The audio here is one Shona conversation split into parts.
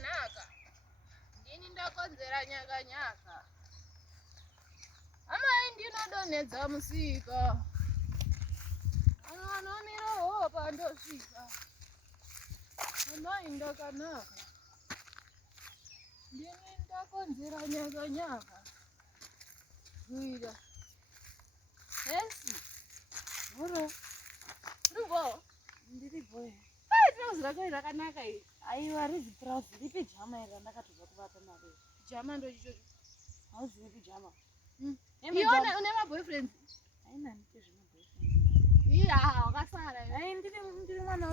ndakanaka. Ndini ndakonzera nyaka. Amai ndinodonhedza musika. Anomirawo pandosvika. Amai ndakanaka. Ndini ndakonzera nyaka. Guida. Esi. Uro. Rugo. Ndiripo. Trouzi rako rakanaka iri. Aiwa rizi trouzi ripi jama iri randakatobva kuvata naro. Jama ndo ichocho. Hauzivi pijama. Iona une maboyfriends? Haina ndite zvima boyfriend. Iya, wakasara. Ai ndiri mwana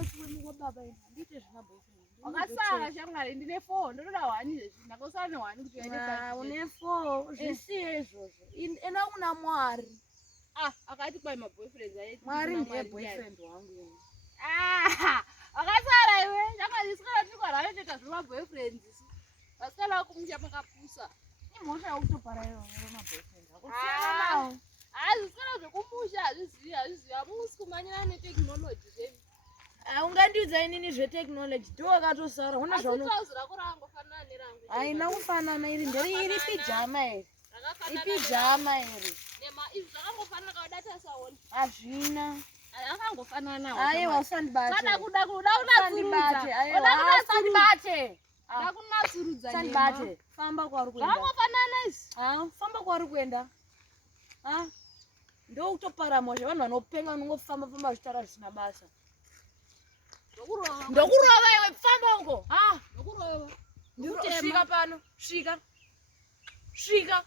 wababa ina. Ndite zvima boyfriend. Wakasara shamwari ndine 4 ndotoda 1 izvi. Ndakosara ne 1 kuti uende 5. Une 4 zvisiye izvozvo. Ena una Mwari. Akati kwai maboyfriends aiti. Mwari ndiye boyfriend wangu. Wakasara iwe. Chakaziswera tikwara kuita zvima boyfriends. Vasikana kumusha makapusa. Imhosva yokutopara iwo ngema boyfriend. Akusiyana nawo. Zvisikana zvekumusha hazvizivi. Hamusi kumanyira netechnology zvevi. Ungandiudza inini zvetechnology ndo wakatosara una zvauno. Trouzi rako rangofanana nerangu. Haina kufanana iri ndiri iri pijama iri. Ipijama iri. Izvi zvakangofanana kaudata saoni. Hazvina. Akangofanana. Aiwa usandibate. Sada kuda unatsurudza. Aiwa usandibate. Ndakunatsurudza. Usandibate. Famba kwauri kuenda. Zvakangofanana izvi. Famba kwauri kuenda. Ndo kutopara mozha vanhu vanopenga vanongofamba famba zvitara zvisina basa. Ndokurova iwe famba uko. Ndokurova. Ndiri kusvika pano. Svika.